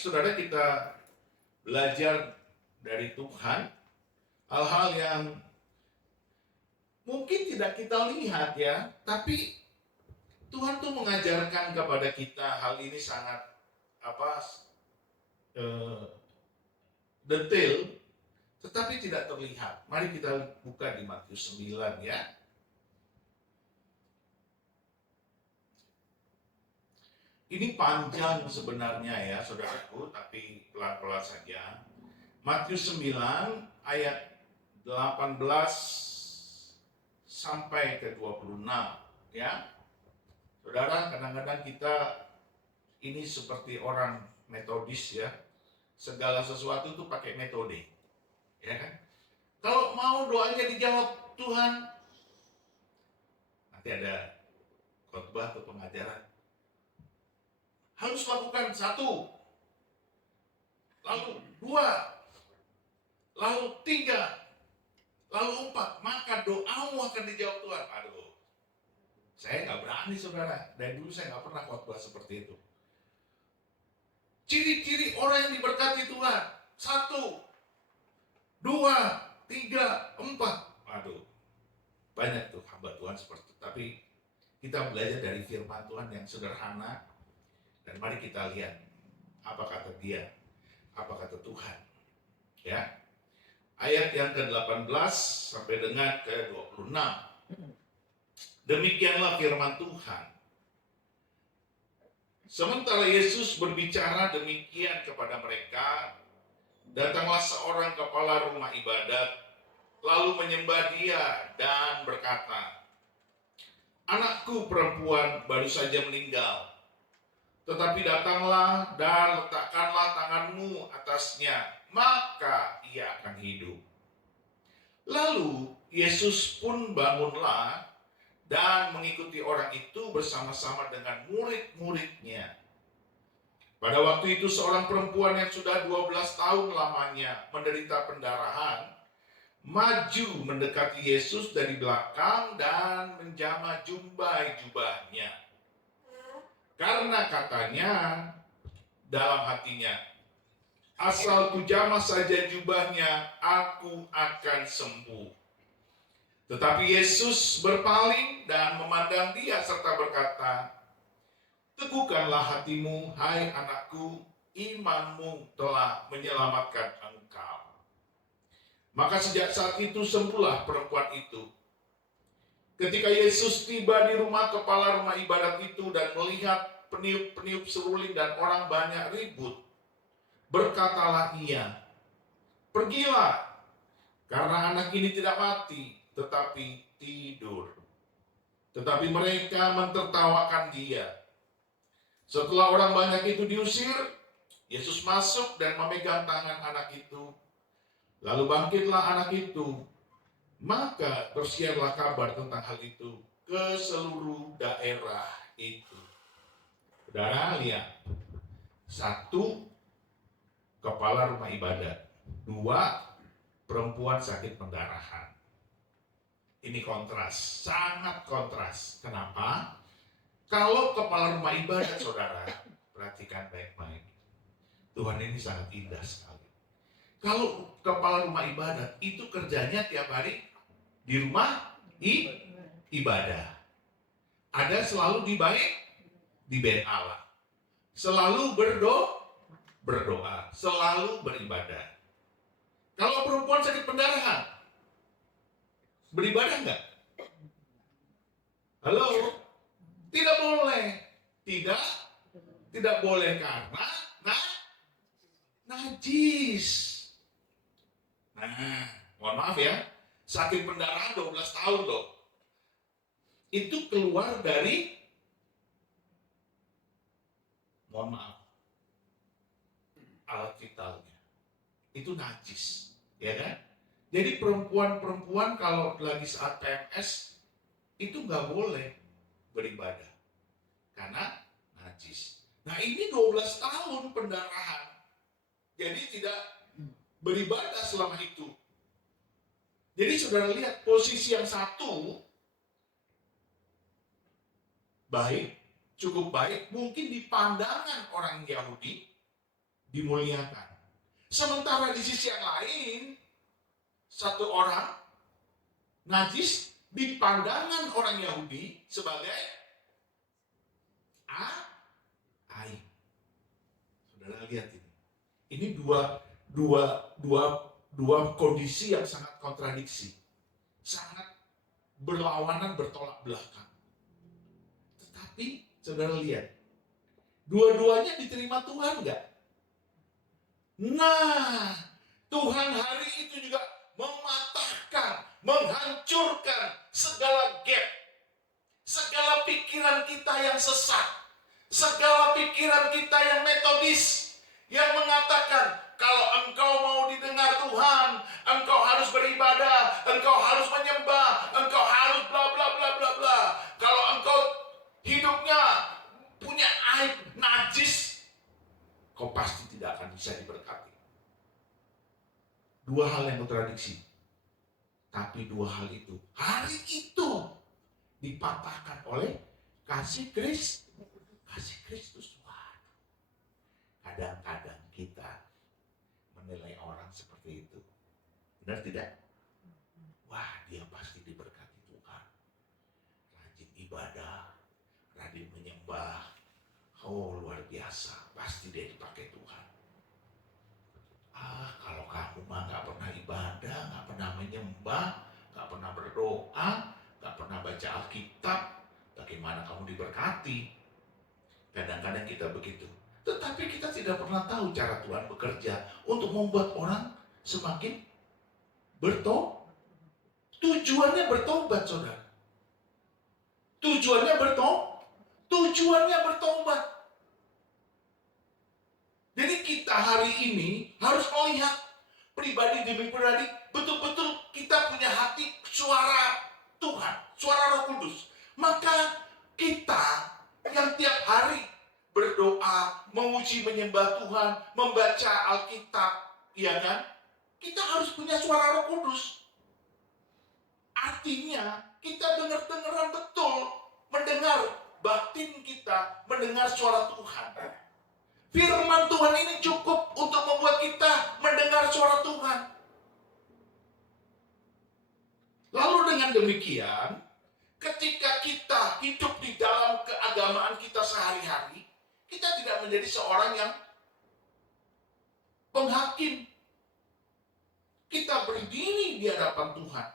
saudara, kita belajar dari Tuhan hal-hal yang mungkin tidak kita lihat ya, tapi Tuhan tuh mengajarkan kepada kita hal ini sangat detail, tetapi tidak terlihat. Mari kita buka di Matius 9 ya. Ini panjang sebenarnya ya saudaraku, tapi pelan-pelan saja. Matius 9 ayat 18 sampai ke 26 ya. Saudara, kadang-kadang kita ini seperti orang metodis ya. Segala sesuatu itu pakai metode. Ya kan? Kalau mau doanya dijawab Tuhan, nanti ada khotbah atau pengajaran. Harus lakukan 1, lalu 2, lalu 3, lalu 4, maka doamu akan dijawab Tuhan. Aduh, saya nggak berani saudara. Dari dulu saya nggak pernah khotbah seperti itu. Ciri-ciri orang yang diberkati Tuhan. 1, 2, 3, 4. Aduh, banyak tuh hamba Tuhan seperti itu. Tapi kita belajar dari firman Tuhan yang sederhana. Dan mari kita lihat apa kata dia, apa kata Tuhan. Ya. Ayat yang ke-18 sampai dengan ke-26. Demikianlah firman Tuhan. Sementara Yesus berbicara demikian kepada mereka, datanglah seorang kepala rumah ibadat, lalu menyembah dia dan berkata, "Anakku perempuan baru saja meninggal. Tetapi datanglah dan letakkanlah tanganmu atasnya, maka ia akan hidup." Lalu Yesus pun bangunlah dan mengikuti orang itu bersama-sama dengan murid-muridnya. Pada waktu itu seorang perempuan yang sudah 12 tahun lamanya menderita pendarahan, maju mendekati Yesus dari belakang dan menjamah jubahnya. Karena katanya dalam hatinya, "Asal kujamah saja jubahnya, aku akan sembuh." Tetapi Yesus berpaling dan memandang dia serta berkata, "Teguhkanlah hatimu, hai anakku, imanmu telah menyelamatkan engkau." Maka sejak saat itu sembuhlah perempuan itu. Ketika Yesus tiba di rumah kepala rumah ibadat itu dan melihat peniup-peniup seruling dan orang banyak ribut, berkatalah ia, "Pergilah, karena anak ini tidak mati, tetapi tidur." Tetapi mereka mentertawakan dia. Setelah orang banyak itu diusir, Yesus masuk dan memegang tangan anak itu. Lalu bangkitlah anak itu. Maka bersiarlah kabar tentang hal itu ke seluruh daerah itu. Saudara lihat, 1, kepala rumah ibadat. 2, perempuan sakit pendarahan. Ini kontras, sangat kontras. Kenapa? Kalau kepala rumah ibadat, saudara, perhatikan baik-baik. Tuhan ini sangat indah sekali. Kalau kepala rumah ibadat itu kerjanya tiap hari di rumah ibadah. Ada selalu di bait Allah. Selalu berdoa, selalu beribadah. Kalau perempuan sakit pendarahan, beribadah enggak? Halo? Tidak boleh. Tidak boleh karena najis. Mohon maaf ya. Sakit pendarahan 12 tahun loh. Itu keluar dari, mohon maaf, alat vitalnya. Itu najis, ya kan? Jadi perempuan-perempuan kalau lagi saat PMS itu nggak boleh beribadah karena najis. Nah ini 12 tahun pendarahan. Jadi tidak beribadah selama itu. Jadi saudara lihat posisi yang satu baik, cukup baik, mungkin di pandangan orang Yahudi dimuliakan. Sementara di sisi yang lain, satu orang najis di pandangan orang Yahudi sebagai aib. Saudara lihat ini. Ini dua kondisi yang sangat kontradiksi. Sangat berlawanan, bertolak belakang. Tetapi saudara lihat, dua-duanya diterima Tuhan enggak? Nah, Tuhan hari itu juga mematahkan, menghancurkan segala gap, segala pikiran kita yang sesat, segala pikiran kita yang metodis, yang mengatakan kalau engkau mau didengar Tuhan, engkau harus beribadah, engkau harus menyembah, engkau harus bla bla bla bla bla. Kalau engkau hidupnya punya aib najis, kau pasti tidak akan bisa diberkati. Dua hal yang kontradiksi. Tapi dua hal itu, hari itu dipatahkan oleh kasih Kristus. Kasih Kristus. Waduh. Kadang-kadang kita menilai orang seperti itu. Benar tidak? Wah, dia pasti diberkati Tuhan. Rajin ibadah, rajin menyembah. Oh, luar biasa. Pasti dia dipakai Tuhan. Kalau kamu mah gak pernah ibadah, gak pernah menyembah, gak pernah berdoa, gak pernah baca Alkitab, bagaimana kamu diberkati? Kadang-kadang kita begitu. Tetapi kita tidak pernah tahu cara Tuhan bekerja untuk membuat orang semakin bertobat. Tujuannya bertobat, saudara. Tujuannya bertobat. Jadi kita hari ini harus melihat pribadi demi pribadi, betul-betul kita punya hati suara Tuhan, suara Roh Kudus. Maka kita yang tiap hari berdoa, memuji, menyembah Tuhan, membaca Alkitab, ya kan? Kita harus punya suara Roh Kudus. Artinya kita dengar-dengaran betul, mendengar batin kita, mendengar suara Tuhan. Firman Tuhan ini cukup untuk membuat kita mendengar suara Tuhan. Lalu dengan demikian, ketika kita hidup di dalam keagamaan kita sehari-hari, kita tidak menjadi seorang yang penghakim. Kita berdiri di hadapan Tuhan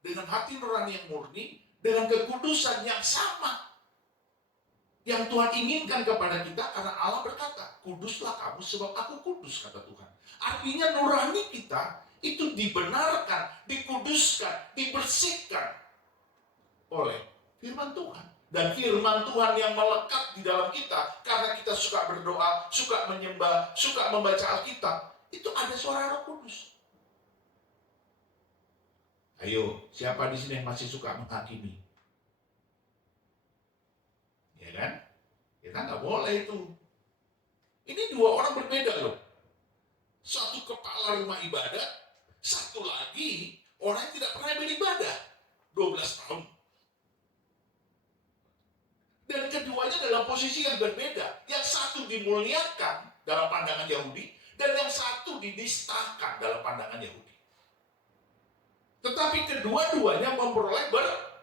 dengan hati nurani yang murni, dengan kekudusan yang sama yang Tuhan inginkan kepada kita, karena Allah berkata, kuduslah kamu sebab aku kudus, kata Tuhan. Artinya nurani kita itu dibenarkan, dikuduskan, dibersihkan oleh firman Tuhan. Dan firman Tuhan yang melekat di dalam kita, karena kita suka berdoa, suka menyembah, suka membaca Alkitab, itu ada suara Roh Kudus. Ayo, siapa di sini yang masih suka menghakimi? Ya kan? Kita nggak boleh itu. Ini dua orang berbeda loh. Satu kepala rumah ibadah, satu lagi orang yang tidak pernah beribadah 12 tahun. Dan keduanya dalam posisi yang berbeda. Yang satu dimuliakan dalam pandangan Yahudi, dan yang satu dinistakan dalam pandangan Yahudi. Tetapi kedua-duanya memperoleh berkat.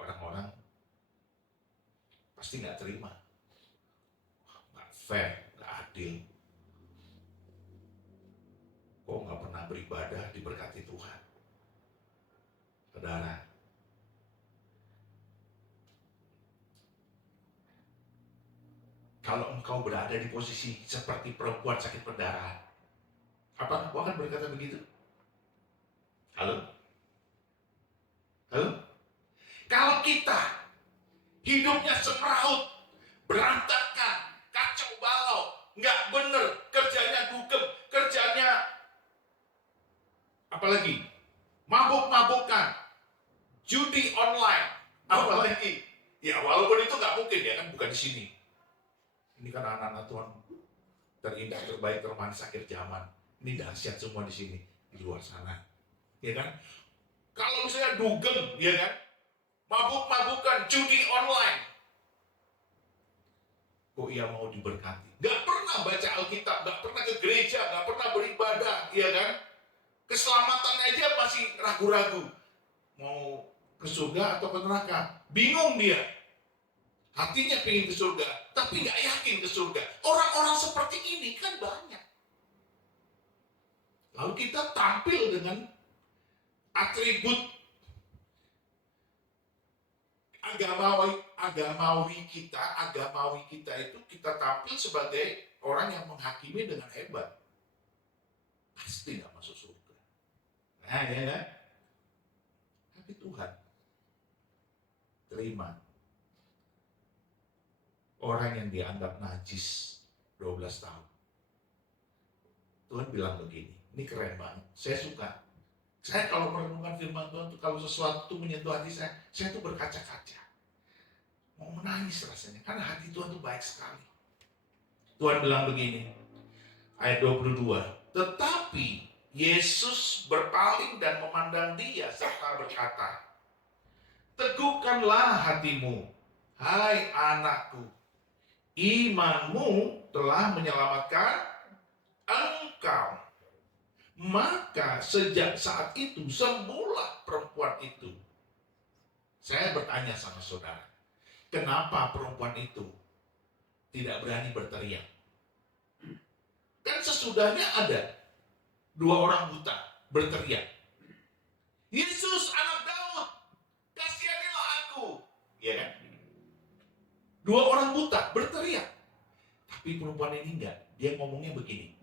Orang-orang pasti nggak terima, nggak fair, nggak adil. Kok nggak pernah beribadah diberkati Tuhan? Saudara, kalau engkau berada di posisi seperti perempuan sakit pendarahan, apa engkau akan berkata begitu? Halo? Halo? Kalau kita hidupnya semeraut, berantakan, kacau balau, nggak bener, kerjanya dugem, kerjanya apalagi mabuk-mabukan, judi online, apalagi ya walaupun itu nggak mungkin ya kan, bukan di sini. Ini kan anak-anak Tuhan terindah, terbaik, termanis akhir zaman. Ini dahsyat semua di sini, di luar sana. ya kan? Kalau misalnya dugem, ya kan? Mabuk-mabukan, judi online, kok ia mau diberkati? Gak pernah baca Alkitab, gak pernah ke gereja, gak pernah beribadah, ya kan? Keselamatan aja masih ragu-ragu. Mau ke surga atau ke neraka? Bingung dia. Hatinya pengen ke surga, tapi gak yakin ke surga. Orang-orang seperti ini kan banyak. Lalu kita tampil dengan atribut agamawi kita itu kita tampil sebagai orang yang menghakimi dengan hebat. Pasti gak masuk surga. Nah, ya kan? Tapi Tuhan terima orang yang dianggap najis 12 tahun. Tuhan bilang begini, ini keren banget, saya suka. Saya kalau merenungkan firman Tuhan, kalau sesuatu menyentuh hati saya tuh berkaca-kaca. Mau menangis rasanya, karena hati Tuhan tuh baik sekali. Tuhan bilang begini, ayat 22, tetapi Yesus berpaling dan memandang dia serta berkata, teguhkanlah hatimu, hai anakku, imanmu telah menyelamatkan engkau. Maka sejak saat itu sembuhlah perempuan itu. Saya bertanya sama saudara, kenapa perempuan itu tidak berani berteriak? Kan sesudahnya ada 2 orang buta berteriak, Yesus anak Daud, kasihanilah aku. Ya kan? 2 orang buta berteriak. Tapi perempuan ini enggak. Dia ngomongnya begini.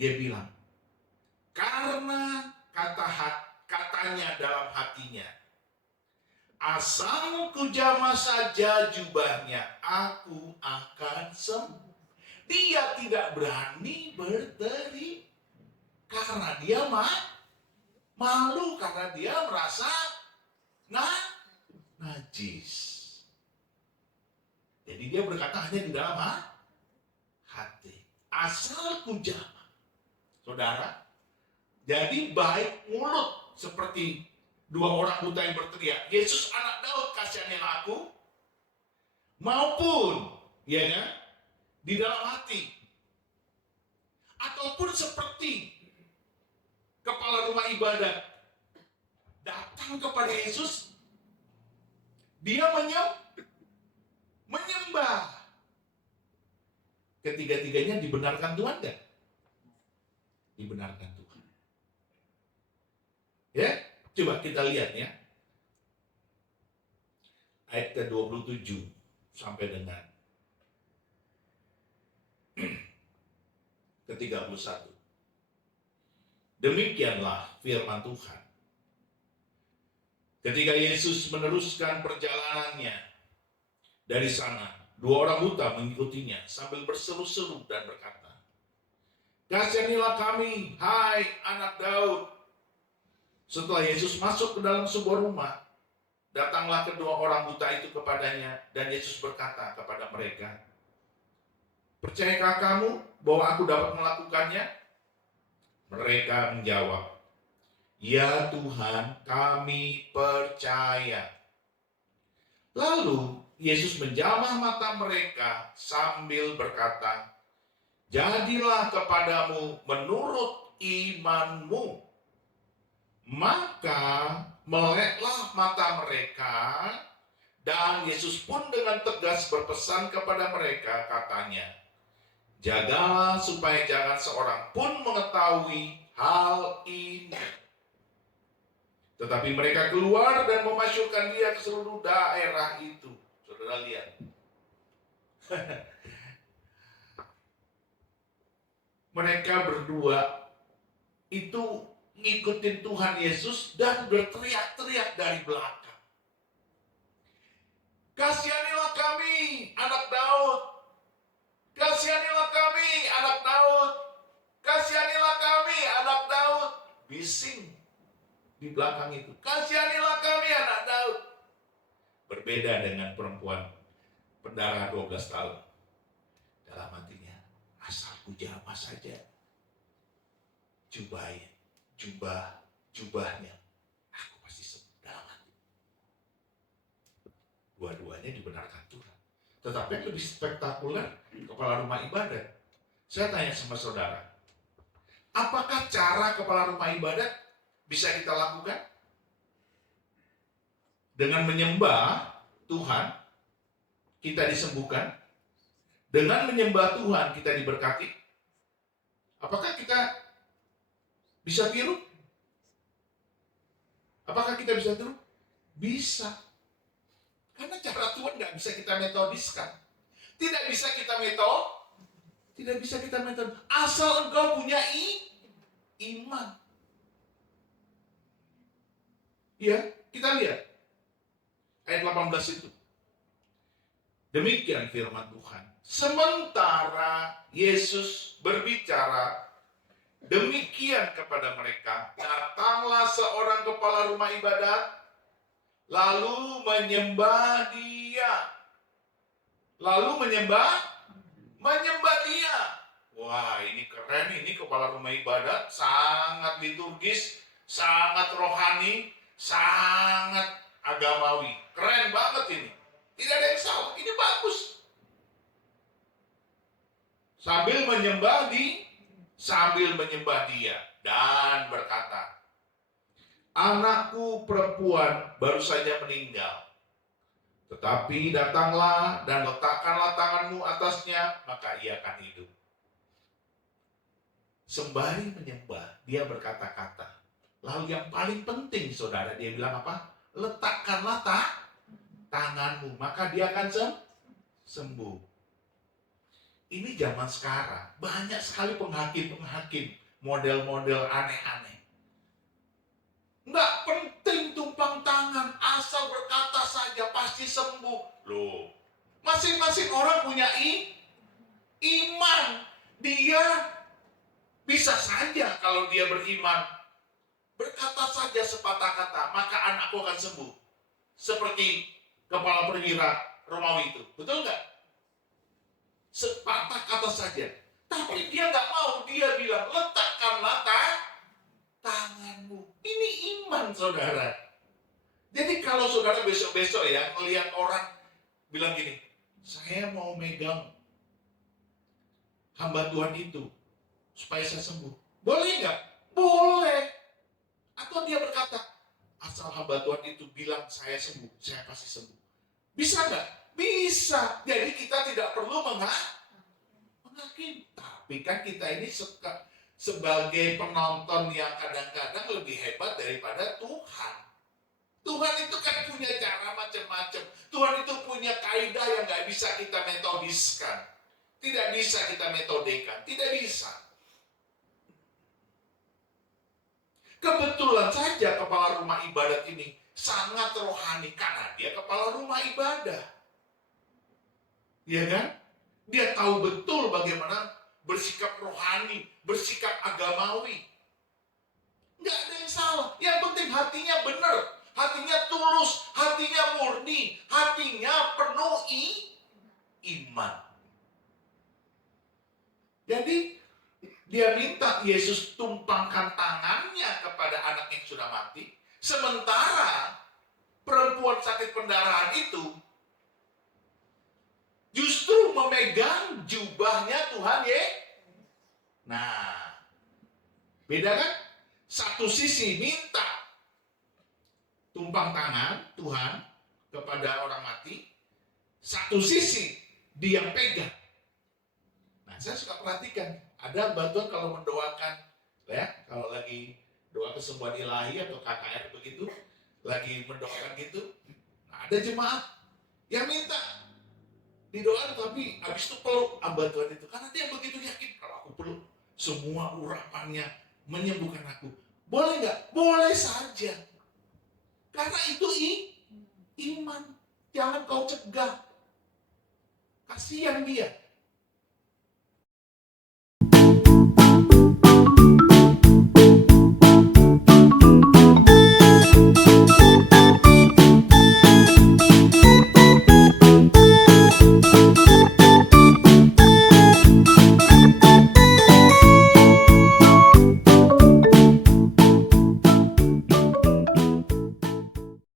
Dia bilang, karena katanya dalam hatinya, asal ku jamah saja jubahnya, aku akan sembuh. Dia tidak berani berteriak karena dia malu, karena dia merasa najis. Jadi dia berkata hanya di dalam hati, asal ku jamah. Saudara, jadi baik mulut seperti 2 orang buta yang berteriak, Yesus anak Daud kasihanilah aku, maupun ya kan, di dalam hati, ataupun seperti kepala rumah ibadat datang kepada Yesus, dia menyembah. Ketiga-tiganya dibenarkan Tuhan enggak? Dibenarkan Tuhan. Ya, coba kita lihat ya. Ayat ke-27 sampai dengan ke-31. Demikianlah firman Tuhan. Ketika Yesus meneruskan perjalanannya dari sana, 2 orang buta mengikutinya sambil berseru-seru dan berkata, kasihanilah kami, hai anak Daud. Setelah Yesus masuk ke dalam sebuah rumah, datanglah kedua orang buta itu kepadanya, dan Yesus berkata kepada mereka, percayakah kamu bahwa aku dapat melakukannya? Mereka menjawab, ya Tuhan, kami percaya. Lalu Yesus menjamah mata mereka sambil berkata, jadilah kepadamu menurut imanmu. Maka meleklah mata mereka, dan Yesus pun dengan tegas berpesan kepada mereka, katanya, jagalah supaya jangan seorang pun mengetahui hal ini. Tetapi mereka keluar dan memasyurkan dia ke seluruh daerah itu. Saudara lihat. Mereka berdua itu ngikutin Tuhan Yesus dan berteriak-teriak dari belakang. Kasihanilah kami, anak Daud. Kasihanilah kami, anak Daud. Kasihanilah kami, anak Daud. Bising di belakang itu. Kasihanilah kami, anak Daud. Berbeda dengan perempuan pendara 12 tahun. Dalam hatinya, asal ku jamah saja jubah jubahnya, aku pasti sembuh dalam hati. Dua-duanya dibenarkan Tuhan. Tetapi yang lebih spektakuler, kepala rumah ibadah. Saya tanya sama saudara, apakah cara kepala rumah ibadah bisa kita lakukan? Dengan menyembah Tuhan, kita disembuhkan. Dengan menyembah Tuhan, kita diberkati. Apakah kita bisa tiru? Apakah kita bisa tiru? Bisa. Karena cara Tuhan nggak bisa kita metodiskan. Tidak bisa kita metode. Asal engkau punya iman. Ya, kita lihat. Ayat 18 itu. Demikian firman Tuhan. Sementara Yesus berbicara demikian kepada mereka, datanglah seorang kepala rumah ibadat, lalu menyembah dia. Wah, ini keren, ini kepala rumah ibadat, sangat liturgis, sangat rohani, sangat agamawi. Keren banget ini. Tidak ada yang salah, ini bagus. Sambil menyembah dia dan berkata, anakku perempuan baru saja meninggal. Tetapi datanglah dan letakkanlah tanganmu atasnya, maka ia akan hidup. Sembari menyembah, dia berkata-kata. Lalu yang paling penting, saudara, dia bilang apa? Letakkanlah tanganmu, maka dia akan sembuh. Ini zaman sekarang, banyak sekali penghakim-penghakim, model-model aneh-aneh. Nggak penting tumpang tangan, asal berkata saja pasti sembuh. Loh, masing-masing orang punya iman. Dia bisa saja kalau dia beriman, berkata saja sepatah kata, maka anakku akan sembuh. Seperti kepala perwira Romawi itu, betul nggak? Sepatah kata saja. Tapi dia nggak mau, dia bilang, letakkanlah tanganmu. Ini iman, saudara. Jadi kalau saudara besok-besok ya, melihat orang bilang gini, saya mau megang hamba Tuhan itu, supaya saya sembuh. Boleh nggak? Boleh. Atau dia berkata, asal hamba Tuhan itu bilang saya sembuh, saya pasti sembuh. Bisa nggak? Bisa. Jadi kita tidak perlu menghakimi. Tapi kan kita ini sebagai penonton yang kadang-kadang lebih hebat daripada Tuhan. Tuhan itu kan punya cara macam-macam. Tuhan itu punya kaidah yang nggak bisa kita metodiskan. Tidak bisa kita metodekan. Tidak bisa. Kebetulan saja kepala rumah ibadat ini sangat rohani karena dia kepala rumah ibadah. Iya kan? Dia tahu betul bagaimana bersikap rohani, bersikap agamawi. Nggak ada yang salah. Yang penting hatinya benar, hatinya tulus, hatinya murni, hatinya penuh iman. Jadi dia minta Yesus tumpangkan tangannya kepada anak yang sudah mati. Sementara perempuan sakit pendarahan itu justru memegang jubahnya Tuhan ya. Nah, beda kan? Satu sisi minta tumpang tangan Tuhan kepada orang mati. Satu sisi dia pegang. Nah, saya suka perhatikan. Ada bantuan kalau mendoakan, ya, kalau lagi doa kesembuhan ilahi atau KKR begitu, lagi mendoakan gitu, nah, ada jemaat yang minta didoakan tapi habis itu peluk bantuan itu, karena dia begitu yakin kalau aku peluk semua urapannya menyembuhkan aku. Boleh nggak? Boleh saja, karena itu iman. Jangan kau cegah. Kasihan dia.